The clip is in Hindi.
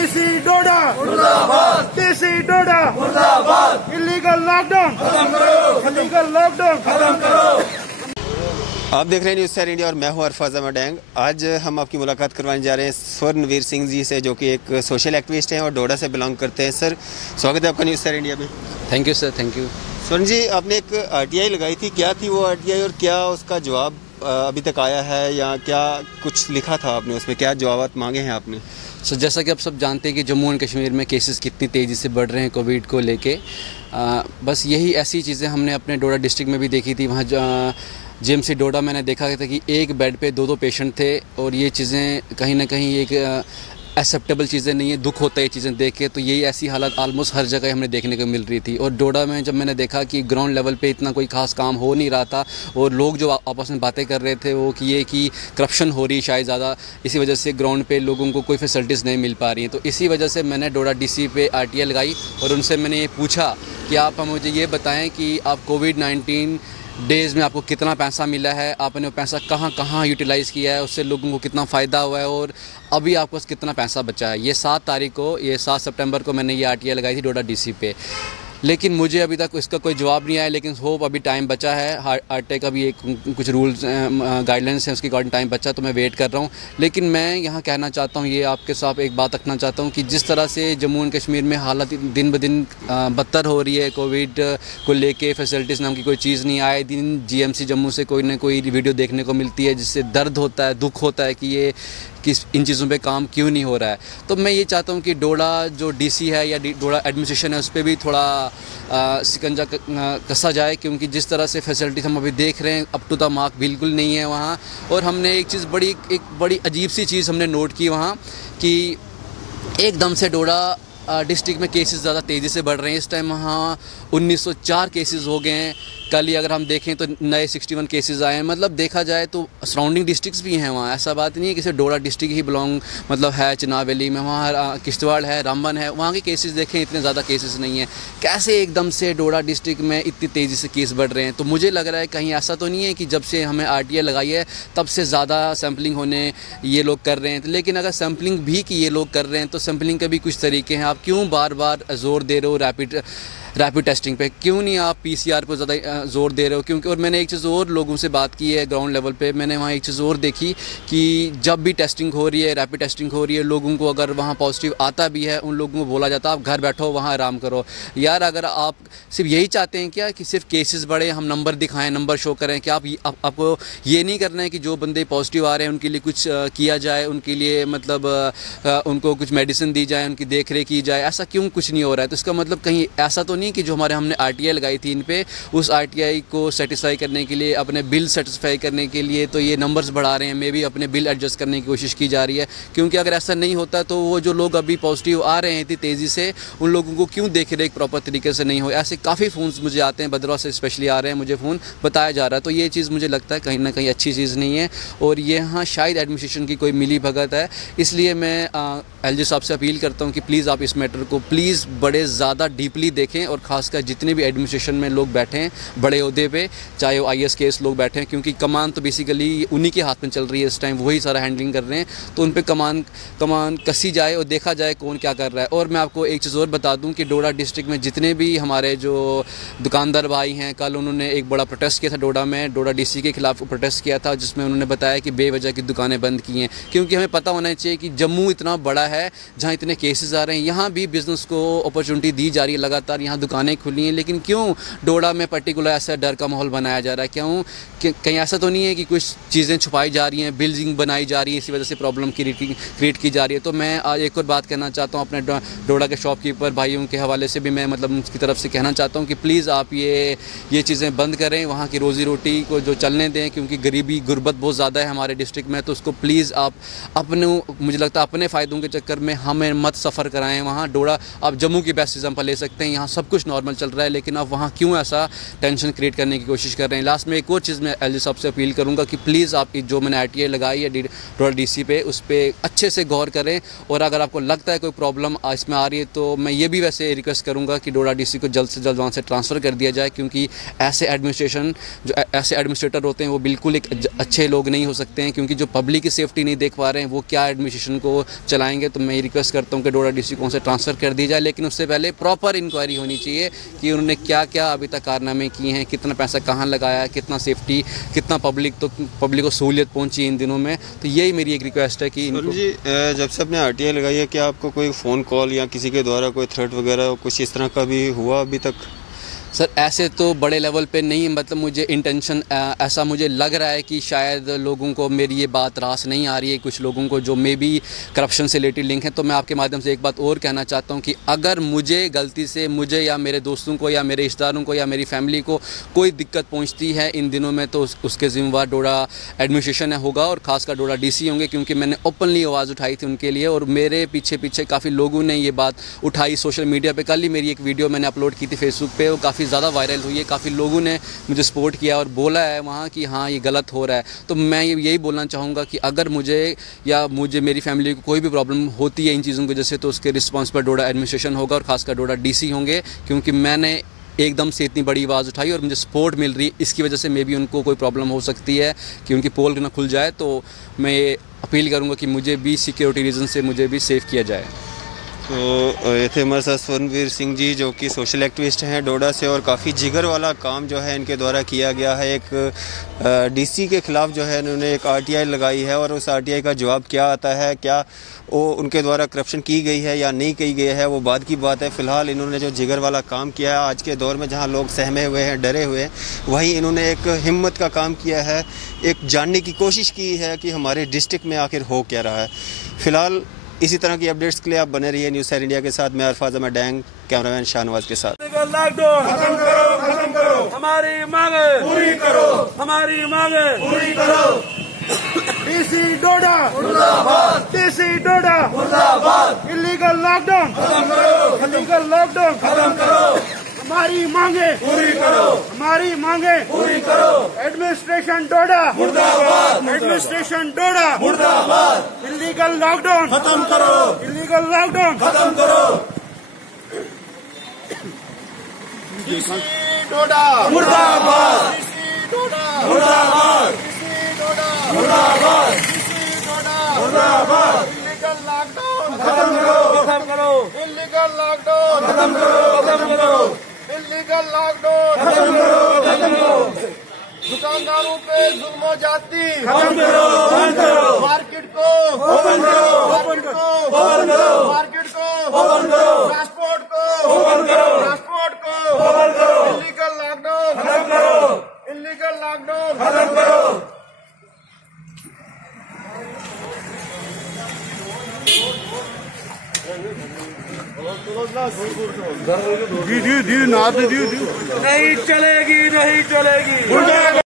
डीसी डोडा मुर्दाबाद, डीसी डोडा मुर्दाबाद। इलीगल लॉकडाउन खत्म करो, इलीगल लॉकडाउन खत्म करो। आप देख रहे हैं न्यूज़ स्टार इंडिया और मैं हूं अरफाज अहमद डैंग। आज हम आपकी मुलाकात करवाने जा रहे हैं स्वर्णवीर सिंह जी से, जो कि एक सोशल एक्टिविस्ट हैं और डोडा से बिलोंग करते हैं। सर, स्वागत है आपका न्यूज़ स्टार इंडिया में। Thank you sir, thank you. स्वर्ण जी, आपने एक आरटीआई लगाई थी, क्या थी वो आरटीआई और क्या उसका जवाब अभी तक आया है, या क्या कुछ लिखा था आपने उसमें, क्या जवाब मांगे हैं आपने? सर, जैसा कि आप सब जानते हैं कि जम्मू एंड कश्मीर में केसेस कितनी तेज़ी से बढ़ रहे हैं कोविड को लेके। बस यही ऐसी चीज़ें हमने अपने डोडा डिस्ट्रिक्ट में भी देखी थी। वहाँ जीएमसी डोडा मैंने देखा था कि एक बेड पे दो पेशेंट थे, और ये चीज़ें कहीं ना कहीं एक एक्सेप्टेबल चीज़ें नहीं है। दुख होता है ये चीज़ें देख के। तो यही ऐसी हालत ऑलमोस्ट हर जगह हमें देखने को मिल रही थी। और डोडा में जब मैंने देखा कि ग्राउंड लेवल पे इतना कोई खास काम हो नहीं रहा था, और लोग जो आपस में बातें कर रहे थे वो कि ये कि करप्शन हो रही शायद ज़्यादा, इसी वजह से ग्राउंड पे लोगों को कोई फैसिलिटीज़ नहीं मिल पा रही हैं। तो इसी वजह से मैंने डोडा डीसी पे आरटीआई लगाई और उनसे मैंने ये पूछा कि आप मुझे ये बताएँ कि आप कोविड-19 डेज़ में आपको कितना पैसा मिला है, आपने वो पैसा कहाँ कहाँ यूटिलाइज़ किया है, उससे लोगों को कितना फ़ायदा हुआ है, और अभी आपके पास कितना पैसा बचा है। ये 7 सितंबर को मैंने ये आरटीआई लगाई थी डोडा डीसी पे, लेकिन मुझे अभी तक इसका कोई जवाब नहीं आया। लेकिन होप अभी टाइम बचा है, आरटीआई का भी एक कुछ रूल्स गाइडलाइंस हैं, उसके अकॉर्डिंग टाइम बचा, तो मैं वेट कर रहा हूँ। लेकिन मैं यहाँ कहना चाहता हूँ, ये आपके साथ एक बात रखना चाहता हूँ कि जिस तरह से जम्मू एंड कश्मीर में हालत दिन ब दिन बदतर हो रही है, कोविड को लेके फैसिलिटीज़ नाम की कोई चीज़ नहीं। आए दिन जीएमसी जम्मू से कोई ना कोई वीडियो देखने को मिलती है जिससे दर्द होता है, दुख होता है कि ये इन चीज़ों पे काम क्यों नहीं हो रहा है। तो मैं ये चाहता हूँ कि डोडा जो डीसी है या डोडा एडमिनिस्ट्रेशन है, उस पर भी थोड़ा शिकंजा कसा जाए, क्योंकि जिस तरह से फैसिलिटीज़ हम अभी देख रहे हैं अप टू द मार्क बिल्कुल नहीं है वहाँ। और हमने एक चीज़ एक बड़ी अजीब सी चीज़ हमने नोट की वहाँ, कि एकदम से डोडा डिस्ट्रिक्ट में केसेस ज़्यादा तेज़ी से बढ़ रहे हैं। इस टाइम वहाँ 1904 केसेस हो गए हैं। कल ही अगर हम देखें तो नए 61 केसेस आए हैं। मतलब देखा जाए तो सराउंडिंग डिस्ट्रिक्ट्स भी हैं वहाँ, ऐसा बात नहीं है कि सिर्फ डोडा डिस्ट्रिक्ट ही बिलोंग मतलब है। चिनाब वैली में वहाँ किश्तवाड़ है, रामबन है, वहाँ के केसेस देखें इतने ज़्यादा केसेस नहीं हैं। कैसे एकदम से डोडा डिस्ट्रिक्ट में इतनी तेज़ी से केस बढ़ रहे हैं? तो मुझे लग रहा है कहीं ऐसा तो नहीं है कि जब से हमें आरटीआई लगाई है तब से ज़्यादा सैम्पलिंग होने ये लोग कर रहे हैं। लेकिन अगर सैम्पलिंग भी कि ये लोग कर रहे हैं तो सैम्पलिंग के भी कुछ तरीके हैं। आप क्यों बार बार जोर दे रहे हो रैपिड टेस्टिंग पे, क्यों नहीं आप पीसीआर पर ज़्यादा ज़ोर दे रहे हो? क्योंकि और मैंने एक चीज़ और लोगों से बात की है ग्राउंड लेवल पे, मैंने वहाँ एक चीज़ और देखी कि जब भी टेस्टिंग हो रही है, रैपिड टेस्टिंग हो रही है, लोगों को अगर वहाँ पॉजिटिव आता भी है, उन लोगों को बोला जाता है आप घर बैठो, वहाँ आराम करो। यार, अगर आप सिर्फ यही चाहते हैं क्या कि सिर्फ केसेस बढ़े, हम नंबर दिखाएँ, नंबर शो करें, कि आपको ये नहीं करना है कि जो बंदे पॉजिटिव आ रहे हैं उनके लिए कुछ किया जाए, उनके लिए मतलब उनको कुछ मेडिसिन दी जाए, उनकी देख रेख की जाए? ऐसा क्यों कुछ नहीं हो रहा है? तो इसका मतलब कहीं ऐसा तो नहीं कि जो हमने आरटीआई लगाई थी इन पे, उस आरटीआई को सेटिस्फाई करने के लिए, अपने बिल सेटिस्फाई करने के लिए तो ये नंबर्स बढ़ा रहे हैं, मे भी अपने बिल एडजस्ट करने की कोशिश की जा रही है। क्योंकि अगर ऐसा नहीं होता तो वो जो लोग अभी पॉजिटिव आ रहे हैं इतनी तेज़ी से, उन लोगों को क्यों देख रेख प्रॉपर तरीके से नहीं हो? ऐसे काफ़ी फ़ोन्स मुझे आते हैं, भद्रवाह से स्पेशली आ रहे हैं, मुझे फ़ोन बताया जा रहा है। तो ये चीज़ मुझे लगता है कहीं ना कहीं अच्छी चीज़ नहीं है, और ये हाँ शायद एडमिनिस्ट्रेशन की कोई मिली भगत है। इसलिए मैं एलजी साहब से अपील करता हूँ कि प्लीज़ आप इस मैटर को प्लीज़ बड़े ज़्यादा डीपली देखें, और ख़ासकर जितने भी एडमिनिस्ट्रेशन में लोग बैठे हैं बड़े ओहदे पे, चाहे वो IAS केस लोग बैठे हैं, क्योंकि कमान तो बेसिकली उन्हीं के हाथ में चल रही है इस टाइम, वही सारा हैंडलिंग कर रहे हैं। तो उन पे कमान कसी जाए और देखा जाए कौन क्या कर रहा है। और मैं आपको एक चीज़ और बता दूं कि डोडा डिस्ट्रिक्ट में जितने भी हमारे जो दुकानदार भाई हैं, कल उन्होंने एक बड़ा प्रोटेस्ट किया था डोडा में, डोडा डीसी के खिलाफ प्रोटेस्ट किया था, जिसमें उन्होंने बताया कि बेवजह की दुकानें बंद की हैं। क्योंकि हमें पता होना चाहिए कि जम्मू इतना बड़ा है जहाँ इतने केसेस आ रहे हैं, यहाँ भी बिज़नेस को अपॉर्चुनिटी दी जा रही है लगातार, यहाँ दुकानें खुली हैं। लेकिन क्यों डोडा में पर्टिकुलर ऐसा डर का माहौल बनाया जा रहा है? क्यों? कहीं ऐसा तो नहीं है कि कुछ चीज़ें छुपाई जा रही हैं, बिल्डिंग बनाई जा रही है, इसी वजह से प्रॉब्लम क्रिएट की जा रही है? तो मैं आज एक और बात कहना चाहता हूँ अपने डोडा के शॉपकीपर भाइयों के हवाले से भी, मैं मतलब उनकी तरफ से कहना चाहता हूँ कि प्लीज़ आप ये चीज़ें बंद करें, वहाँ की रोज़ी रोटी को जो चलने दें, क्योंकि गरीबी गुर्बत बहुत ज़्यादा है हमारे डिस्ट्रिक्ट में। तो उसको प्लीज़ आप मुझे लगता है अपने फ़ायदों के चक्कर में हमें मत सफ़र कराएँ वहाँ। डोडा आप जम्मू की बेस्ट एग्जाम्पल ले सकते हैं, यहाँ सब कुछ नॉर्मल चल रहा है, लेकिन आप वहाँ क्यों ऐसा टेंशन क्रिएट करने की कोशिश कर रहे हैं। लास्ट में एक और चीज़ मैं एलजी साहब से अपील करूँगा कि प्लीज़ आप जो मैंने RTI लगाई है डोडा DC पे, उस पर अच्छे से गौर करें, और अगर आपको लगता है कोई प्रॉब्लम इसमें आ रही है तो मैं ये भी वैसे रिक्वेस्ट करूँगा कि डोडा DC को जल्द से जल्द वहाँ से ट्रांसफ़र कर दिया जाए, क्योंकि ऐसे एडमिनिस्ट्रेटर होते हैं वो बिल्कुल एक अच्छे लोग नहीं हो सकते हैं, क्योंकि जो पब्लिक की सेफ्टी नहीं देख पा रहे हैं वो क्या एडमिनिस्ट्रेशन को चलाएंगे। तो मैं ये रिक्वेस्ट करता हूँ कि डोडा DC को उनसे ट्रांसफ़र कर दी जाए, लेकिन उससे पहले प्रॉपर इंक्वायरी होनी चाहिए कि उन्होंने क्या क्या अभी तक कारनामे किए हैं, कितना पैसा कहाँ लगाया, कितना सेफ्टी, कितना पब्लिक को सहूलियत पहुँची इन दिनों में। तो यही मेरी एक रिक्वेस्ट है कि जी, जब से आपने RTI लगाई है, क्या आपको कोई फ़ोन कॉल या किसी के द्वारा कोई थ्रेट वगैरह कुछ इस तरह का भी हुआ अभी तक? सर ऐसे तो बड़े लेवल पे नहीं, मतलब मुझे इंटेंशन ऐसा मुझे लग रहा है कि शायद लोगों को मेरी ये बात रास नहीं आ रही है, कुछ लोगों को जो मे बी करप्शन से रिलेटेड लिंक है। तो मैं आपके माध्यम से एक बात और कहना चाहता हूँ कि अगर मुझे गलती से मुझे या मेरे दोस्तों को या मेरे रिश्तेदारों को या मेरी फैमिली को कोई दिक्कत पहुँचती है इन दिनों में, तो उसके ज़िम्मेवार डोडा एडमिनिस्ट्रेशन होगा और ख़ासकर डोडा DC होंगे, क्योंकि मैंने ओपनली आवाज़ उठाई थी उनके लिए, और मेरे पीछे काफ़ी लोगों ने ये बात उठाई सोशल मीडिया पर। कल ही मेरी एक वीडियो मैंने अपलोड की थी फेसबुक पर, वो काफ़ी ज़्यादा वायरल हुई है, काफ़ी लोगों ने मुझे सपोर्ट किया और बोला है वहाँ कि हाँ ये गलत हो रहा है। तो मैं यही बोलना चाहूँगा कि अगर मुझे या मेरी फैमिली को कोई भी प्रॉब्लम होती है इन चीज़ों की वजह से, तो उसके रिस्पॉन्स पर डोडा एडमिनिस्ट्रेशन होगा और ख़ासकर डोडा DC होंगे, क्योंकि मैंने एकदम से इतनी बड़ी आवाज़ उठाई और मुझे सपोर्ट मिल रही है। इसकी वजह से मे भी उनको कोई प्रॉब्लम हो सकती है कि उनकी पोल ना खुल जाए। तो मैं ये अपील करूँगा कि मुझे भी सिक्योरिटी रीज़न से मुझे भी सेव किया जाए। तो ये थे हमारे साथ स्वर्णवीर सिंह जी, जो कि सोशल एक्टिविस्ट हैं डोडा से, और काफ़ी जिगर वाला काम जो है इनके द्वारा किया गया है। एक DC के ख़िलाफ़ जो है इन्होंने एक RTI लगाई है, और उस RTI का जवाब क्या आता है, क्या वो उनके द्वारा करप्शन की गई है या नहीं की गई है, वो बाद की बात है। फ़िलहाल इन्होंने जो जिगर वाला काम किया है आज के दौर में, जहाँ लोग सहमे हुए हैं, डरे हुए हैं, वहीं इन्होंने एक हिम्मत का काम किया है, एक जानने की कोशिश की है कि हमारे डिस्ट्रिक्ट में आखिर हो क्या रहा है। फ़िलहाल इसी तरह की अपडेट्स के लिए आप बने रहिए न्यूज़ सैर इंडिया के साथ। मैं अरफाज अहमद डैंग, कैमरामैन शाहनवाज के साथ। लॉकडाउन खत्म करो, खत्म करो, हमारी मांगे पूरी करो, हमारी मांगे पूरी करो। DC डोडा मुर्दाबाद, DC डोडा मुर्दाबाद। इलीगल लॉकडाउन खत्म करो, इलीगल लॉकडाउन खत्म करो, हमारी मांगे पूरी करो, हमारी मांगे पूरी करो। एडमिनिस्ट्रेशन डोडा मुर्दाबाद, एडमिनिस्ट्रेशन डोडा मुर्दाबाद। इलीगल लॉकडाउन खत्म करो, इलीगल लॉकडाउन खत्म करो। DC डोडा मुर्दाबाद, DC डोडा मुर्दाबाद, DC डोडा मुर्दाबाद, DC डोडा मुर्दाबाद। इलीगल लॉकडाउन खत्म करो, खत्म करो, इलीगल लॉकडाउन खत्म करो, खत्म करो, इलीगल लॉकडाउन खत्म करो, खत्म करो। दुकानदारों पे जुल्म जाती खत्म करो, बंद करो। मार्केट को ओपन करो, ओपन करो, ओपन करो। मार्केट को ओपन करो, ट्रांसपोर्ट को ओपन करो, ट्रांसपोर्ट को ओपन करो। इलीगल लॉकडाउन खत्म करो, इलीगल लॉकडाउन खत्म करो। नहीं चलेगी, नहीं चलेगी।